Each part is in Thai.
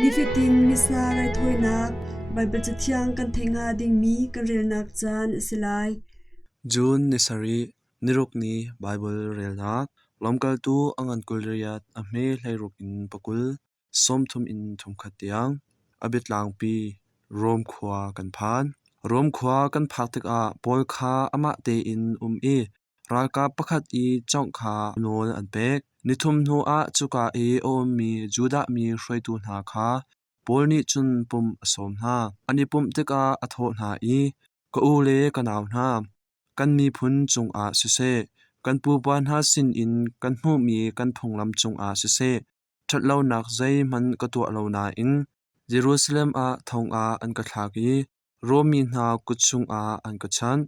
ni fitin misa rai thoinak Bible chathiang kan thenga ding mi kan relnak chan silai June nisari nirukni Bible relnak lomkal tu angan kulriyat ahme hlairuk in pakul somthum in thumkhatiang abit langpi rom khwa kan phan rom khwa kan phaktik a polkha ama te in e ralka pakhat I chong kha nol an pek nithum nu a chuka om mi juda mi hroitu hna kha polni chun pum asom hna ani pum tika atho hna I ko ule kanaw hna kan mi phun chung a sese kan pu pan ha sin in kan hmu mi kan phonglam chung a sese thatlo nak zai man ka to lo na in Jerusalem a thong a an ka thlaki Romi na kuchung a an ka chan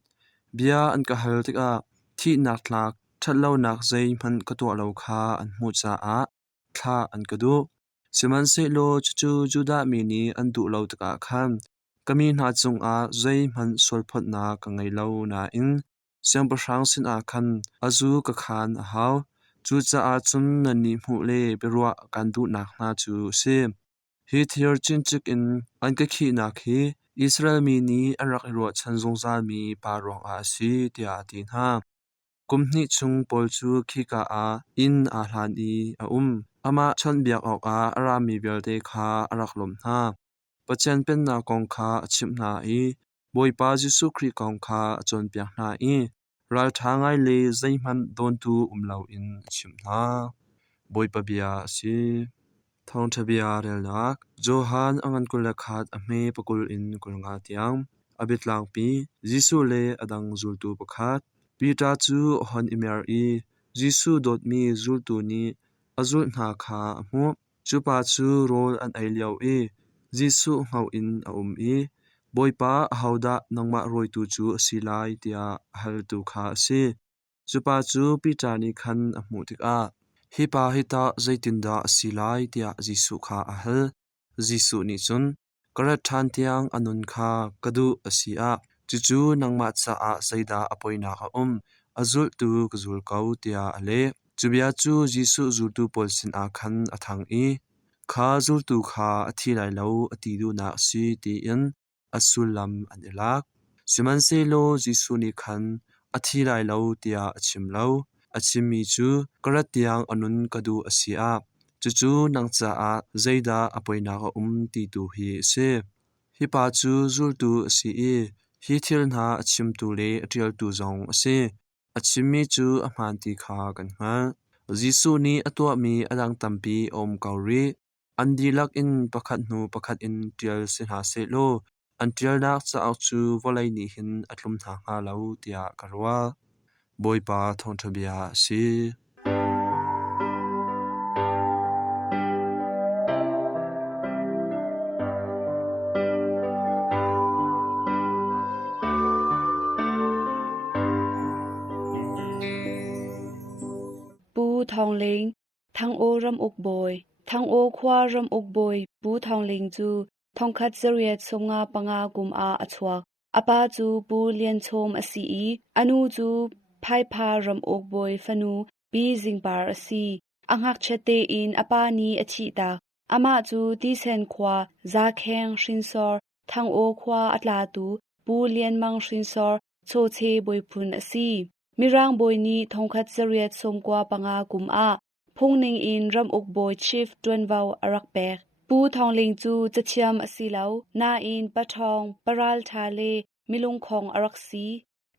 bia an ka hal tik a thi nak tlak thatlo nak zai man ka to lo kha an hmu cha a tha an ka du siman se lo chu juda mi ni an du lo taka khan kami na chung a zai man solphot na ka ngai lo na in siang pasang sin a khan azu ka khan a haw chu cha a chun na ni hmu le berwa kan du nak na chu se hi thiar chin chik in an ka khi na khi Israel mi ni arak ro chan zong za mi pa rong a si tia tin ha kumni chung pol chu khi ka a in a hlan I a ama chon biak ok a arami belde kha arak lom ha pachen pen na kong kha achim na I boipa Jesu Christ kong kha chon piak na I ral thangai le zaiman don tu umlau in achim na boipa bia si thong thabia relnak Johan angan kulakhat ame pakul in kulnga tiang abit langpi Jesu le adang zultu pakhat Peter chu hon imer I Jesu dot mi zultu ni azul na kha mu chupa chu rol an ailiao I Jesu ngau in a I boipa hauda nangma roi tu chu silai tia hal tu kha si chupa chu Peter ni khan a mu tik a hipa hita zaitinda silai tia Jesu kha a hal Jesu ni chun karat than tiang anun kha kadu asia chuchu nangma cha a saida apoina ka azul tu kazul kau tia ale chubia chu Jesu zultu polsin a khan athang I kha zultu kha athi lai lo ati du na si ti in asulam an elak siman se lo Jesu ni khan athi lai lo tia achim lo achim mi chu karat tiang anun kadu asia chuchu nangcha a zaida apoina ka ti tu hi se hi pa chu zultu si I hi thil na achim tu le atrial tu zong ase achim mi chu aman ti kha kan ha Jesu ni atwa mi adang tampi om kauri andilak in pakhat nu pakhat in tial se ha se lo antial nak cha au chu volai ni hin atlum tha nga lo tia karwa boipa thong thabia si pu thongling thang o ram uk boy thang o khwa ram uk boy pu thongling chu thongkhat zariat somnga panga gum a achwak apa chu pu lian chom asi I anu chu phai pha ram uk boy fanu bi jingpar asi angak chate in apa ni achi ta ama chu ti sen khwa za kheng hrinsor thang o khwa atla tu pu lian mang hrinsor cho che boy phun asi mirang boy ni thongkhat zariat somkwa panga gum a phungning in ram uk boy chief tunwau arak pek pu thongling chu chachiam asilo na in pathong paral thale milung khong arak si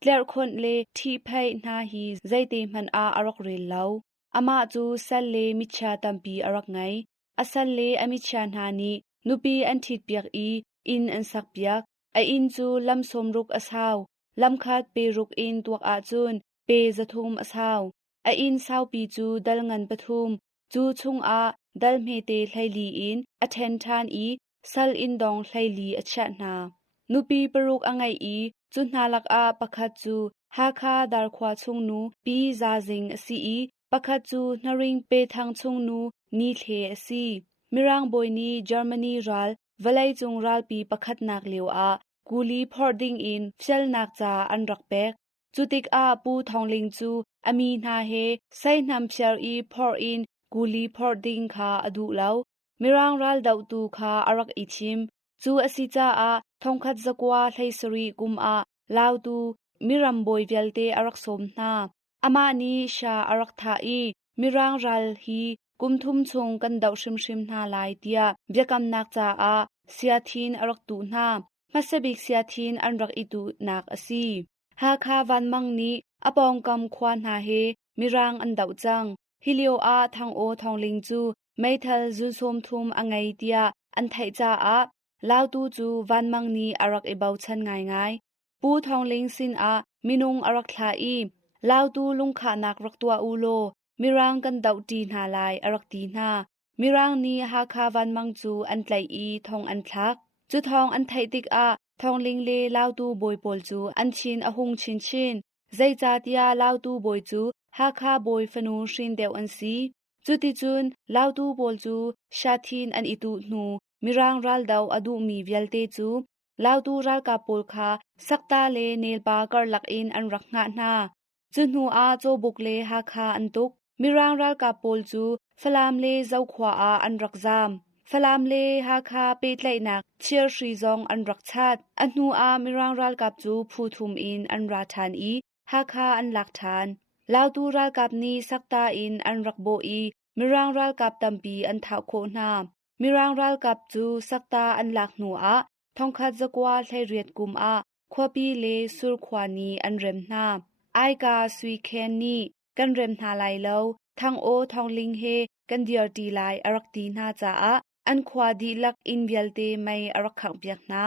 tler khon le thi phai na hi zaite man a arak rel lau ama chu salle micha tampi arak ngai asalle amicha na ni nupi anthit piak I in ansak piak a in chu lam somruk asaw lam khat pe ruk in tuak a chun pe zathum asaw a in saw pi chu dalngan pathum chu chung a dalme te thlaili in athen than I sal in dong thlaili acha na nupi paruk angai I chu hnalak a pakhat chu ha kha dar khwa chung nu pi za jing asi I pakhat chu naring pe thang chung nu ni the asi mirang boy ni Germany ral valai chung ral pi pakhat nak leu a kuli phording in phel nak cha an rak pek chutik a pu thongling chu ami na he sai nam phar I phor in kuli phording kha adu lau mirang ral dau tu kha arak ichim chu asita a thongkhat zakwa thaisari kum a lau tu miram boi vialte arak som na ama ni sha arak tha I mirang ral hi kumthum chung kan dau shim na lai tia byakam nak cha a siathin arak tu na masabik siathin anrak itu nak asi ha kha van mang ni apong kam khwa na he mirang an dau chang hilio a thang o thongling chu maithal zu som thum angai tia an thai cha a lau tu chu van mang ni arak ebau chan ngai pu thongling sin a minung arak thla I lau tu lungkha nak rak tua ulo mirang kan dau ti na lai arak ti na mirang ni ha kha van mang chu an tlai I thong an thlak chu thong an thai tik a thongling le lau tu boi pol chu an chin ahung chin zai cha tia lau tu boi chu ha kha boi fanu shin deu an si chu ti chun lau tu bol chu shathin an itu hnu mirang ral dau adu mi vialte chu lau tu ral ka pol kha sakta le nel pa kar lak in an rak nga na chu hnu a cho buk le ha kha an tuk mirang ral ka pol chu falam le zau khwa a an rak zam falam le ha kha pe tlai nak chiar shri zong an rak chat anu a mirang ral kap chu phu thum in an ra than I ha kha an lak than lau tu ral kap ni sakta in an rak bo I mirang ral kap tampi an thau kho na mirang ral kap chu sakta an lak nu a thongkhat zakwa thlai riat kum a khwapi le sur khwani an rem na ai ka sui khen ni kan rem na lai lo thang o thongling he kan diar ti lai arak ti na cha a an khwa di lak in vialte mai arak khang piak na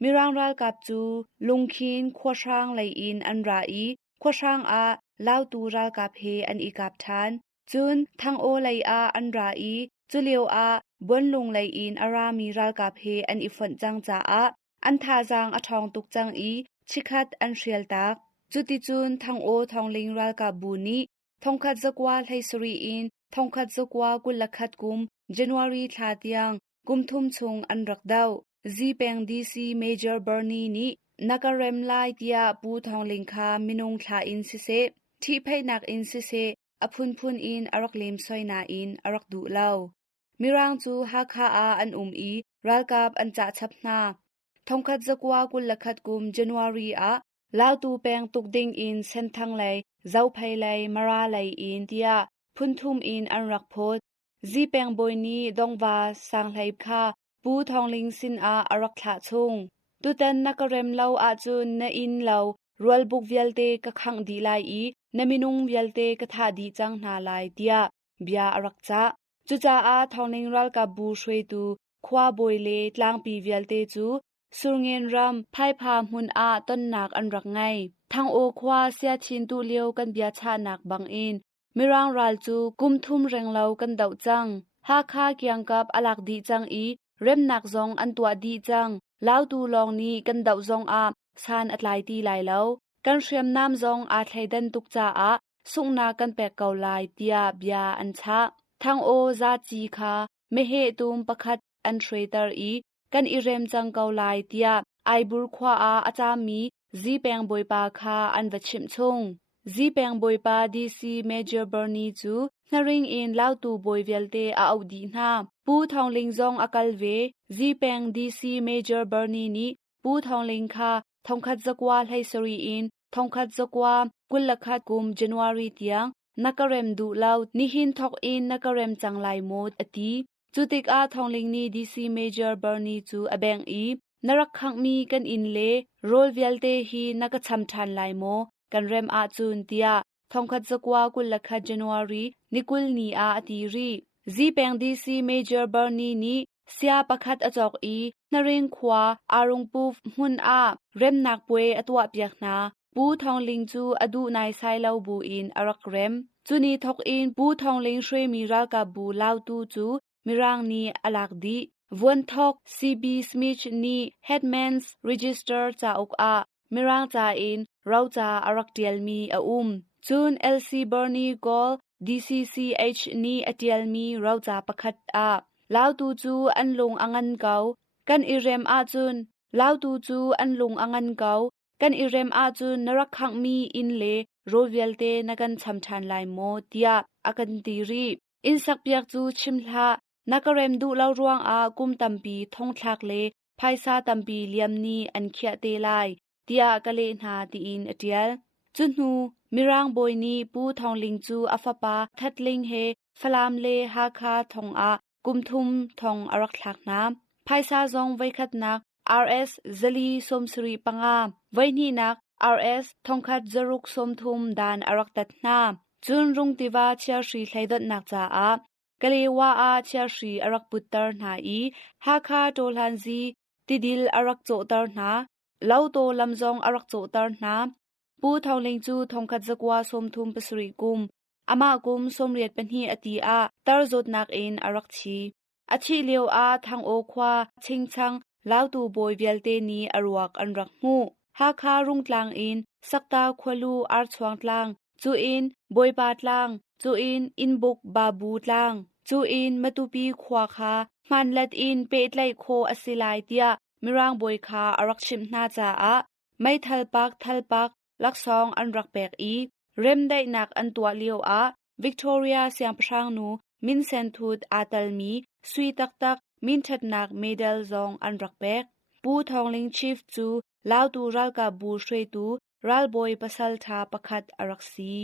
mirang ral kap chu lungkhin khwasang lai in an ra I khwasang a lau tu ral kap he an I kap than chun thang o lai a an ra I chu leo a bon lung lai in ara mi ral kap he an I fon chang cha a an tha jang a thong tuk chang I chikhat an hrial tak chu ti chun thang o thongling ral kap bu ni thongkhat zakwa thaisari in thongkhat zakwa kulakhat kum January thla tiang kumthum chung an rak dau Zipeng DC Major Bernie ni nakarem lai tia pu thongling kha minung thla in si se thi phai nak in si se aphun in arak lem soina in arak du lau mirang chu ha kha a an I ral kap an cha chap na thongkhat zakwa kulakhat kum January a lau tu peng tuk ding in senthang lai zau phai lai mara lai in tia phunthum in an rak phot Zipeng boy ni dongwa sang lai kha pu thongling sin a arak thla chung tutan nakarem lau a chun na in lau rual buk vialte ka khang di lai I naminung vialte ka tha di chang na lai tia bia arak cha chu cha a thongling ral ka bu shwe tu khwa boy le tlang pi vialte chu surngen ram phai pha mun a ton nak an rak ngai thang o khwa sia chin tu leo kan bia cha nak bang in mirang ral chu kumthum reng lau kan dau chang ha kha kyang kap alak di chang I rem nak zong an tua di chang lau tu long ni kan dau zong a san atlai ti lai lau kan hriam nam zong a thleidan tuk cha a sungna kan pek kau lai tia bia an cha thang o za chi kha me he tum pakhat an threitar I kan I rem chang kau lai tia ai bur khwa a acha mi Zipeng boipa kha an vachim chung Zipeng boipa DC Major Bernie chu naring in lau tu boi vialte a audi na pu thongling zong akal ve Zipeng DC Major Bernie ni pu thongling kha thongkhat zakwa thaisari in thongkhat zakwa kulakhat kum January tiang nakarem du lau nihin thok in nakarem changlai mod ati chutik a thongling ni DC Major Bernie chu abeng I narak khang mi kan in le rol vialte hi nakacham than lai mo kan rem a chun tia thongkhat zakwa kulakhat January nikul ni a atiri Zipeng DC Major Bernie ni sia pakhat achok I naring khwa arung pu mun a rem nak pwe atwa piak na pu thongling chu adu nai sai lau bu in arak rem chuni thok in pu thongling shwe mi ral ka bu lau tu chu mirang ni alak di Von Thok CB Smith ni Headman's Register cha ok a mirang cha in rau cha arak tial mi a chun LC Bernie Gol DCCH ni atial mi rau cha pakhat a lau tu chu an lung angan kau kan irem a chun lau tu chu an lung angan kau kan irem a chun narak khang mi in le rovialte nakan cham than lai mo tia akan tiri in sak piak chu chimhla นักเรมดูเล่ารวงกุมตัมปีทงทักเลไพซาตัมปีเลียมนีอันเขียเตไลเตียกะเลนาตีอินอเดียลจุนหูมิรังบอยนีปูทองลิงจูอฟปาทัดลิงเฮฟลามเลฮาคาทองกุมทุมทองอรักทักน้ำไพซาซองไว้ขัดนัก RS ซลีสมสรีปังไว้นี่นัก RS ทองคัดจรุกสมทุมดานอรักตัดน้ำจุนรุงติวาเชียรีไลดดนักจ้ากะเลวาเชียรีอรักปุตตร์นาอีฮาคาโตลันซีติดิลอรักโจตร์นาเลาโตลำซองอรักโจตร์นาปูทองเลงจูทองคัดจกวาสมทุมปสรีกุมอามากุมสมเรียดเป็นฮีอตีตร์จดนักเอ็นอรักชีอาชีเลียวทางโอควาชิงชังลาวตูบอยเวลเตนีอรวกอันรักมูฮาคารุงกลางอินสักตาควลูอาร์ชวงกลางจูอินบอยบาตลางจูอินบุกบาบูตลางจูอินมาตุปีขวาคามันลัดอินเปตไลโคอสิไลเตียมิรางบอยคาอรักชิมนาจาไม่ทัลปักลักซองอันรักแปกเร็มได้นักอันตัวเลียววิกตอเรียเสียงพรางนูมินเซนทูดตัลมีสวีตักมินทัดนักเมดัลซองอันรักแปกปูทองลิงชีฟจูลาวตูรัลกาบูช่วยตูรัลบอยปัสลทาประคัดอรักซี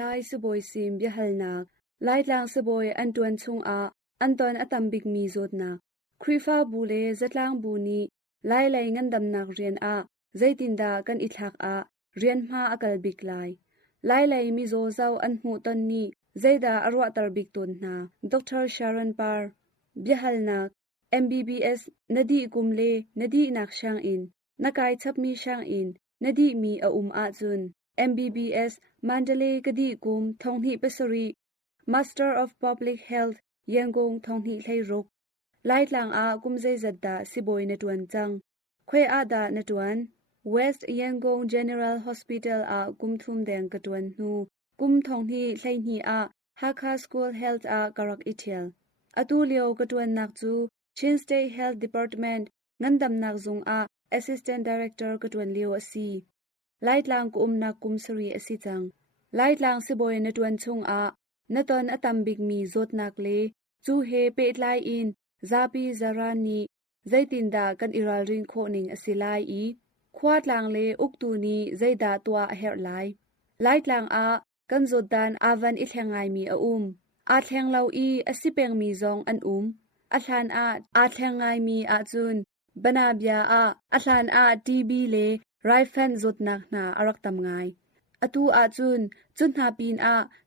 ลายสบอยซิมยะฮัลนักลายลางสบอยอันตวนชงอันตอนอตัมบิกมีโจดนักครีฟ้าบูเลจัดลางบูนีลายงันดำนักเรียนใจตินดากันอิทักเรียนมาอักลบิกลายมีโจเจ้าอันหูตอนนี้ใจดาอรวตรบิกตุนนาดรชารอนปาร์ยะฮัลนัก MBBS นดีกุมเลนดีนักช่างอินนักายทับมีช่างอินนดีมีจุนMBBS Mandalay Kadi Kum Thonghi Pesari Master of Public Health Yangon Thonghi Thairok Light Lang Kumzai Zadda Siboy Natuan Chang Khwe da Natuan West Yangon General Hospital Kumthum Deng Katuan Nu Kum Thonghi Thaini Hakha School Health Karak Itial Atu Leo Katuan Nakchu Chin State Health Department Ngandam Nakzung Assistant Director Katuan Leo Asiไลท์ลางกุมนักกุมสรีอสิจังไลท์ลางสิบอยนตวนชงนตอนอตัมบิกมีโจดนักเลจูเฮเปตไลอินซาบีซารานีใจตินดากันอิรัลริงโคนิงอสิไลควาดลางเลอุกตูนีใจดาตัวเฮรไลท์ลางกันโจดดานวันอิแทงไงมีแทงเลาอสิเปงมีซองอันอัทานแทงไงมีจุนบนาบยาอัทานทีบีเลไรเฟนจดนักนาอรักตำไงอตูจุนหาปีน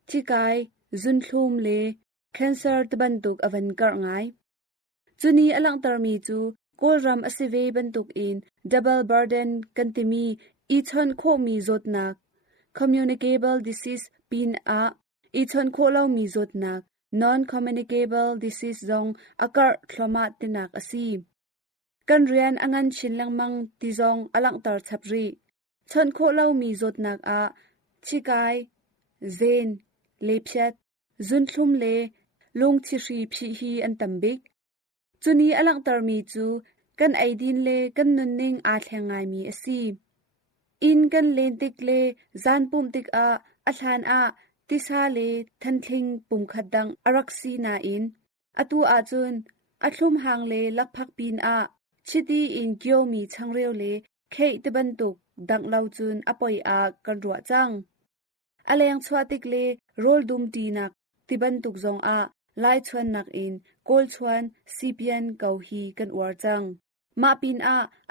ที่กายจุนทุมเลแคนเซอร์ตบันตุกอวันกะไงจุนีอลังตรมีจูโกลรัมอสิเวบันตุกอินดับเบิลบาร์เดนกันติมีอีชอนโคมีจดนัก communicable disease ปีนอีชอนโคเล่ามีจดนัก non communicable disease จงอากาศคลมาตินักอสีกันเรียนอังันชินลังมังติจงอลังตรทับรีชนโคเล่ามีจดนักชิกายเซนเลพชัดจุนทุมเลลงทิรีพีฮีอันตัมบิกจุนีอลังตรมีจูกันไอดินเลกันนุนนิงแทงไงมีอสีอินกันเลนติกเลจานปุ่มติกอัฐานติซาเลทันทิงปุ่มขัดดังอรักซีนาอินอตูจุนอัทุมหางเลลักพักปีนชิดีอินเกียวมีช่างเรียวเลเคตบันตุกดังเลาจุนอปอยกันรัวจังอะไรยังชวติกเลโรลดุมตีนักติบันตุกจงไลชวนนักอินโกลชวนซีเปียนเกาฮีกันอวจังมาปีน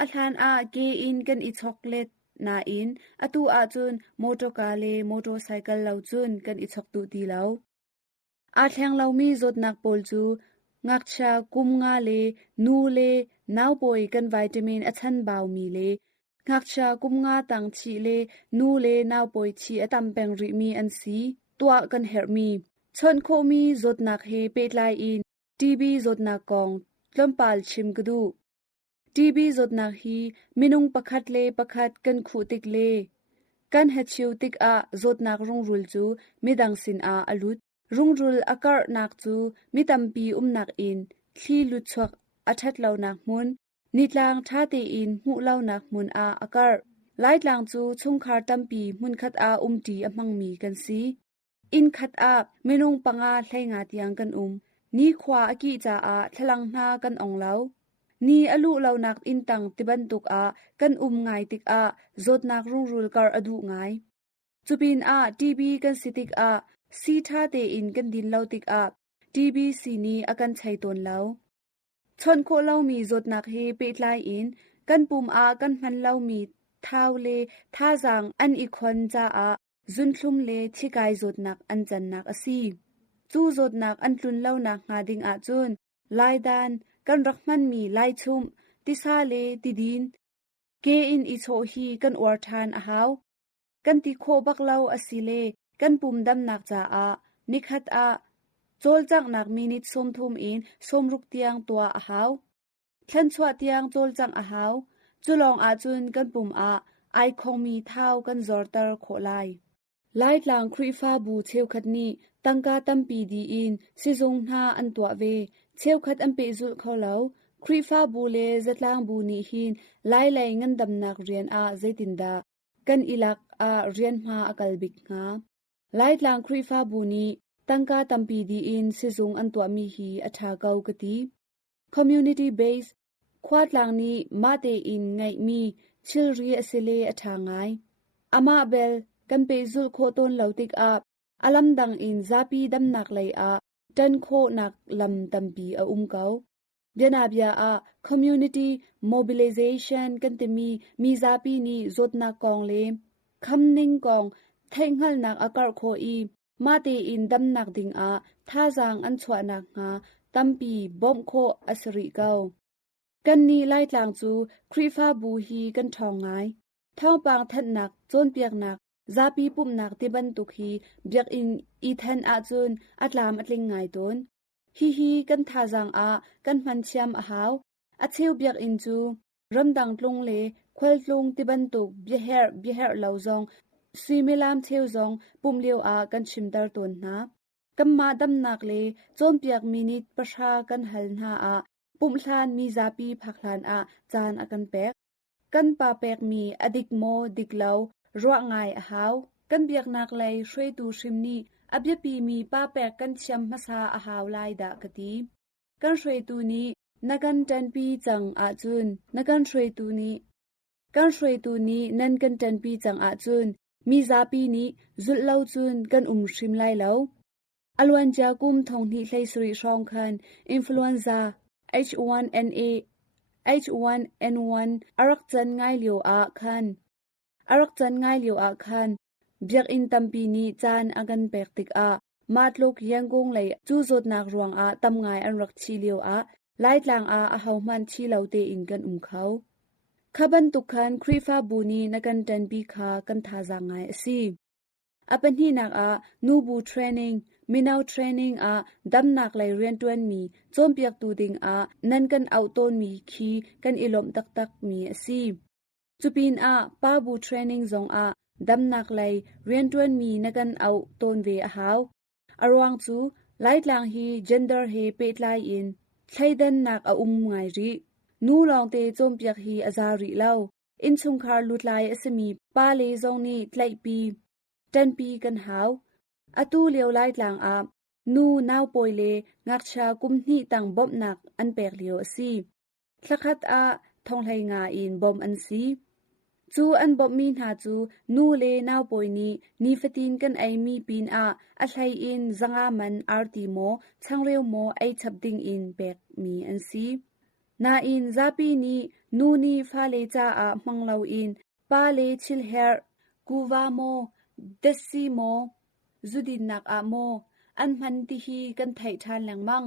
อัฐานเกอินกันอิช็อกเลตนาอินอตูจุนโมโตกาเลโมโตไซเคิลเลาจุนกันอิช็อกตูตีเลาแทงเลามีจดนักโปลจูงักชากุมงาเลนูเลนาวปอยกันวิตามินอัชันบาวมีเลงักชากุมงาตังชีเลนูเลนาวปอยชีอตัมเปงริมีอันซีตัวกันเฮรมีชนโคมีจดนักเฮเปตไลอินทีบีจดนักกองลมปาลชิมกดูทีบีจดนักฮีมินุงประคัดเลประคัดกันขู่ติกเลกันเฮชิวติกจดนักรุงรุลจูมิดังสินอลุดรุงรุลอากาศนักจูมิตัมปีนักอินที่ลุดชวกอัชัดเหล่านักมุน นิดลางท่าเตอินหูเล่านักมุนอาอากาไล่ลางจูชุงคาร์ตัมปีมุนคัดอาตีอมังมีกันซีอินคัดอาเมนงปังอาไลงาเตียงกันนี่ขวาอกีจาอาทลังนากันองเล่านี่อลุเล่านักอินตังติบันตุกอากันไงติกอาจดนักรุงรุลกาอดูไงจูบินอาทีบีกันสิติกอาซีท่าเตอินกันดินเล่าติกอาทีบีซีนีอากันใช้ตนเล่าชนโคเล่ามีจดนักเฮเปตไลอินกันปุ่มอากันมันเล่ามีท้าวเลท่าจังอันอีกคนจ้าอาจุนทุมเลที่กายจดนักอันจันนักอซีจูจดนักอันตุนเล่านักงาดิงอาจุนลายดานกันรักมันมีลายชุมติซาเลติดินเกอินอิโชฮีกันอวร์ทานอาหาวกันติโคบักเล่าอสิเลกันปุ่มดำนักจ้าอานิคัดอาโจลจักนักมินิตสมทุมอินสมรุกเตียงตัวอาหาวทันสวดเตียงโจลจักอาหาวจุลองอาจุนกันปุ่มอาไอคงมีเท้ากันจอร์เตอร์โคไลไลท์ลางครีฟ้าบูเชวคัดนี้ตั้งกาตั้มปีดีอินซิจงหาอันตัวเวเชวคัดอันเปจุลเขาเล่าครีฟ้าบูเลจัดลางบูนีหินไล่ไล่เงินดำนักเรียนอาเจตินดากันอิลักอาเรียนมาอากาลบิกงาไลท์ลางครีฟ้าบูนีตั้งกาตั้มปีดีอินซิจงอันตัวมีฮีอัฐาเกากตี community based ควาดลางนี้มาเตอินไงมีชิลรีอสิเลอทางไงอามาเบลกันเปจุลโคตนเหลาติกอาอลัมดังอินซาปีดำนักเลยอาดันโคนักลำตัมปีอาเกาเดนาบยาอา community mobilization กันเตมีซาปีนี้จดนักกองเลคำนิ่งกองแทงหัลนักอากาศโคอีมาเตอินดำนักดิงอาท่าจางอันชวนักงาตัมปีบอมโคอสริเกากันนี้ไล่ตางจูครีฟ้าบูฮีกันทองไงท้องปางทัดหนักจนเปียกหนักซาปีปุ่มหนักที่บันตุกฮีเบียกอินอีแทนอาจุนอัดลามอัดลิงไงตนฮีกันทาจังอากันมันเชียมอาหาวอัดเชียวเบียกอินจูรำดังตรงเลควลตรงที่บันตุกเบียเฮร์เหลาจงสุยเมลามเชียวจงปุ่มเลียวอากันชิมดาร์ตนนะกัมมาดำนักเลจนเปียกมินิตประชากันหัลนาอาปุ่มลานมีซาปีผักลานอาจานอากันแปกกันปาแปกมีอดิกโมดิกเลารัวไงอาหาวกันเบียกนักเลยช่วยตูชิมนี้อับยปีมีป้าแปกกันชิมมาซาอาหาวไลดากตีกันช่วยตูนี้นักันจันปีจังอาจุนนักันช่วยตูนี้นันกันจันปีจังอาจุนมีซาปีนี้จุดเล่าจุนกันชิมไลเล่าอลวันจากุมทองนี้ไลสริชองคันอินฟลูเอนซาH1N1 อารักจันง่ายเหลียวอาคันเบียกอินตัมปีนี้จานอากันเปกติกอามาดลูกยังกงเลยจูจดนักรวงอาตำง่ายอันรักชีเหลียวอาไล่ลางอาเฮามันชีเหลาเตอินกันเขาขบันตุคันครีฟ้าบูนีนักันดันปีคากันทาจางไงสิอเป็นที่นักอานูบูเทรนนิ่งมีนาวเทรนนิ่งอาดำนักเลยเรียนตัวมีจอมเปียกตูดิงอานั่นกันเอาต้นมีคีกันอิลมตักมีสิจูปินอาป้าบูเทรนนิ่งจงอาดำนักเลยเรียนตัวมีนักันเอาต้นเวอาหาวอรวังจูไล่ลางฮีเจนเดอร์เฮเปตไลอินใช้ดันนักเอาไงรีนูลองเตจอมเปียกฮีอาจาริเล่าอินชุงคาร์ลุดไลอสมีป้าเลจงนี้ไลปีจันปีกันหาวอตูเลียวไล่ลางอานูนาวปอยเลงักชากุมนี่ตังบอมนักอันเปกเลียวซีสักขัดอาทองไลงาอินบอมอันซีจูอันบอมมีนหาจูนูเลนาวปอยนีฟตินกันไอมีปีนอาอัลไลอินจังอามันอาร์ติโมช่างเรียวโมไอชับดิงอินเปกมีอันซีนาอินซาปีนีนูนีฟาเลจาอามังเลาอินปาเลชิลเฮร์กูวาโมเดซีโมจุดินนักอาโมอันมันที่ฮีกันไทยทานแหลงมัง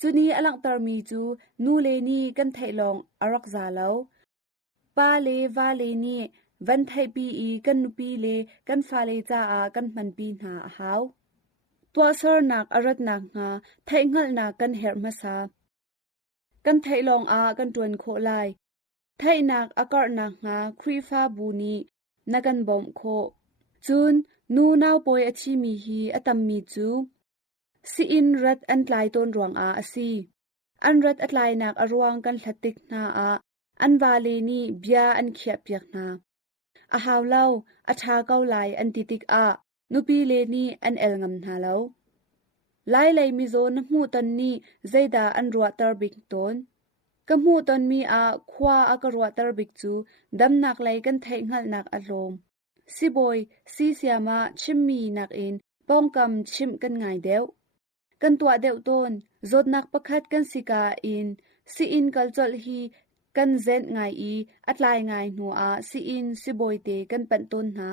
จูนี้อลังตารมีจูนูเลนีกันไทยลองอารักซาเลาปาเลวาเลนีวันไทยปีอีกันนุปีเลกันฟาเลจาอากันมันปีหาหาวตัวเซอร์นักอารัดนักงาไทยงัลนักกันเฮร์มาซากันไทยลองอากันตวนโคไลไทยนักอากาศนักงาครีฟ้าบูนีนักันบอมโคจูนนูนาวปอยอชิมีฮีอตัมมีจูซีอินรัดอันไลตนรวงอาอซี อันรัดอัดลายนักอรวงกันทัดติกนาอันวาเลนีเบียอันเขียเปียกนาอาหาวเล่าอาชาเกาไลอันติติกนุปีเลนีอันเอลงำนาเล่าไล่เลยมิโซนหูตันนี้ใจดาอันรัวตรบิกตนกำหูตันมีขวากรัวตรบิกจูดำนักไลกันไทงัลนักอารมณ์สิบอยซีเสียมาชิมมีนักอินป้องกำชิมกันไงเดียวกันตัวเดียวตนจดนักประคัดกันสิกาอินซีอินกัลจลฮีกันเซนไงอัดลายไงหัวซีอินสิบอยเตกันเป็นต้นนะ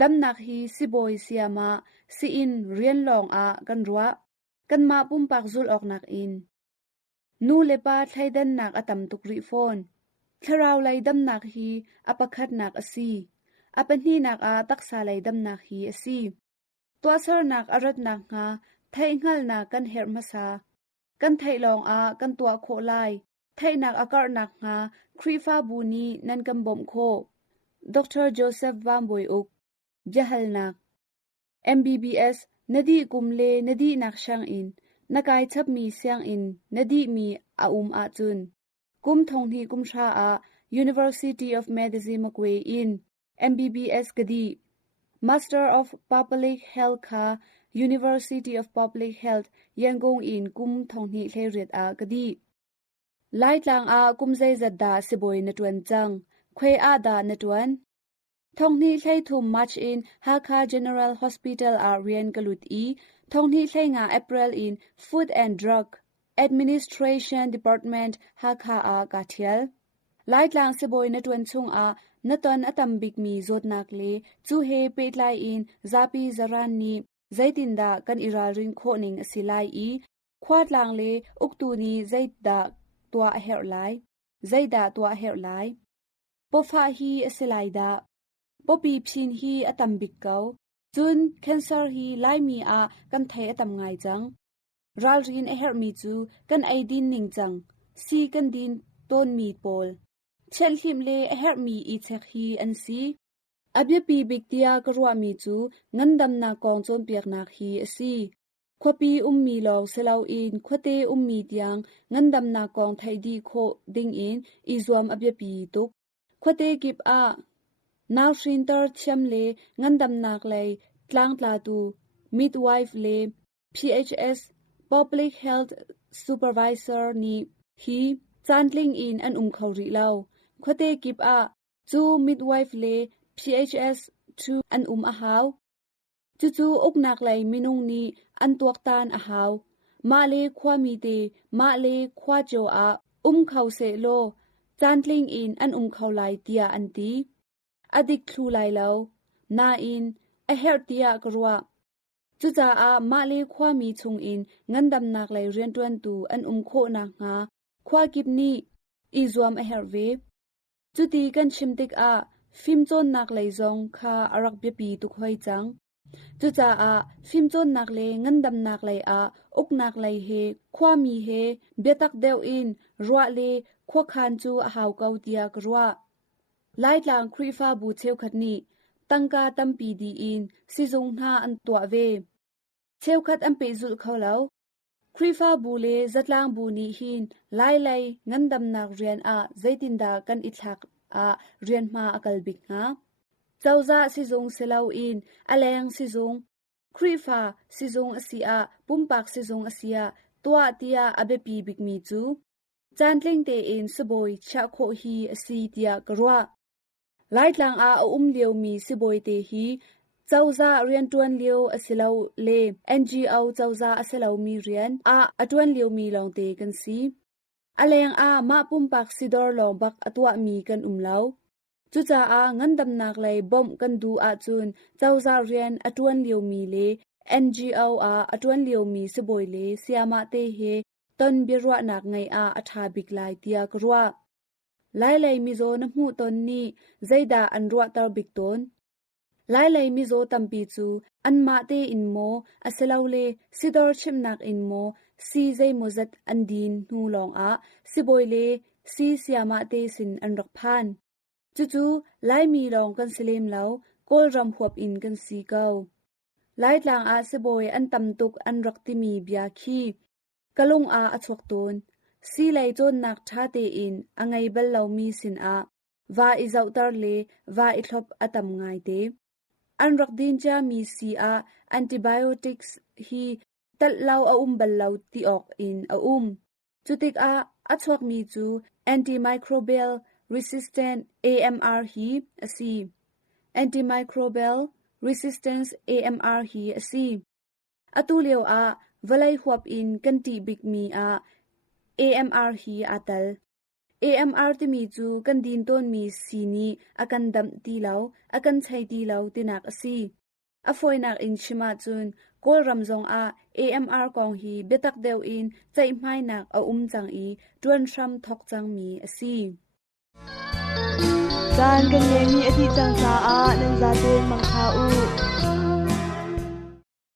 ดำนักฮีสิบอยเสียมาซีอินเรียนลองกันรัวกันมาปุ่มปากจุลออกนักอินนูเลปาไทยดันนักอตัมตุกริฟอนทราวไลดำนักฮีอปคัดนักอซีอปันฮีนักตักษาไลดำนักฮีอซีตัวสรนักอรัดนักงาไทยงัลนักกันเฮรมาซากันไทยลองกันตัวโคไลไทยนักอากาศนักงาครีฟาบูนีนันกันบ่มโคดรโจเซฟวามบอยอุกเจฮัลนัก MBBS นดีกุมเลนดีนักช่างอินนักไอทับมีเสียงอินนดีมีจุนกุมทงที่กุมชาUniversity of Medicine มกเวอิน MBBS กดี Master of Public Health ค่ะ University of Public Health ยังกงอินกุมทงที่เลเรียดกดีไล่ตางกุมใจจัดดาสิบอยนตวนจังเควดานตวนทองนี้ใช้ทุมมัชอินฮาคา General Hospital เรียนกลุดทองนี้ใช้งา April in Food and Drug Administration Department ฮาคากาเทียลไล่ตางสิบอยนตวนชุงนตอนอตัมบิกมีโจดนักเลจูเฮเปตไลอินซาปีซารันนีใจตินดากันอิราริงโคนิงสิไลควาดลางเลอุกตูนีใจดาตัวเฮรไลใจดาตัวเฮรไลปฟาฮีอสิไลดาปปีพินฮีอตัมบิกเกาจุนแคนเซอร์ฮีไลมีกันไทยอตัมไงจังรัลรินเฮรมีจูกันไอดินนิงจังซีกันดินต้นมีโปลเชลฮิมเลเฮรมีอีเชคฮีอันซีอับยปีบิกเตียกรัวมีจูงันดำนากองโจนเปียกนักฮีอซีขวปีมีลองเซลาอินขวเตมีเตียงงันดำนากองไทยดีโคดิงอินอีซวมอับยปีตุกขวเตกิบนาวชินเตอร์เชมเลงันดำนักเลยตลางตลาตูมิดไวฟ์เล PHS Public Health Supervisor นี่ฮีจานลิงอินอันเขาริเลาขวเตกิบจูมิดไวฟ์เล PHS ทูอันหาวจูอกนักเลยมินุงนี้อันตัวตานหาวมาเลความีเตมาเลควาโจเขาเซโลจานลิงอินอันเขาไลเตียอันตีอดิกคลูไลเลานาอินเฮรเตียกรัวจุจามาเลความีชงอินงันดำนักไลเรียนตวนตูอันโคนักงาควากิบนี้อีซวมเฮรเวจุตีกันชิมติกฟิมจนนักไลซองคาอารักเบียปีตุกหอยจังจุจาฟิมจนนักเลงันดำนักไลอกนักไลเฮความีเฮเบตักเดวอินรัวเลควาคานจูหาวเกาเตียกรัวไล่ลางครีฟาบูเชวขัดนี้ตั้งกาตัมปีดีอินซิจงหน้าอันตัวเวเชวขัดอันเปจุลเขาแล้วครีฟาบูเลจัดลางบูนีหินไล่งันดำนักเรียนใจตินดากันอิทักเรียนมาอักลบิกฮะเจ้าจ่าซิจงเซลาอินอเลงซิจงครีฟาซิจงอสีปุ่มปากซิจงอสีตัวเตียอเบปีบิกมีจูจานเล่งเตอินสบอยชะโคฮีอสีเตียกรัวไล่ลางเลียวมีสิบอยเตฮีเจ้าจ่าเรียนตวนเลียวอสิลาวเล NGO เจ้าจ่าอสิลาวมีเรียนตวนเลียวมีลองเตกันซีอเลงมาปุ่มปักซิดอร์ลองบักตัวมีกันลาวจุจ่างันดำนักเลยบ่มกันดูจุนเจ้าจ่าเรียนตวนเลียวมีเล NGO ตวนเลียวมีสิบอยเลเสียมาเตเฮตนเบียรัวนักไงทาบิกไลเตียกรัวไล่มิโซนหูตนนี้ใจดาอันรัวตาบิกตนไล่มิโซตัมปีจูอันมาเตอินโมอเซลาวเลซิดอร์ชิมนักอินโมซีใจโมจัดอันดินนูลองสิบอยเลซีเสียมาเตสินอันรักพันจู่ไล่มีลองกันเสลมแล้วกอลรำหัวอินกันสีเกาไล่ลางสิบอยอันตำตุกอันรักติมีเบียคีกะลงอชวกตน si lei chon nak tha te in angai bal lo mi sin a va i zau tar le va i thlop atam ngai te an rak din cha mi si a antibiotics hi tal lau a bal lau ti ok in a chutik a achwak mi chu antimicrobial resistant AMR hi asi antimicrobial resistance AMR hi asi atuleo a valai huap in kanti big mi a AMR hi atal AMR ti mi chu kan din ton mi si ni akan dam ti lau akan chai ti lau tinak asi a foinak in chima chun kol ramzong a AMR kong hi betak deu in chai mai nak a chang i tuan sham thok chang mi asi kan kan nge mi ati chang sa a nang za te mang tha u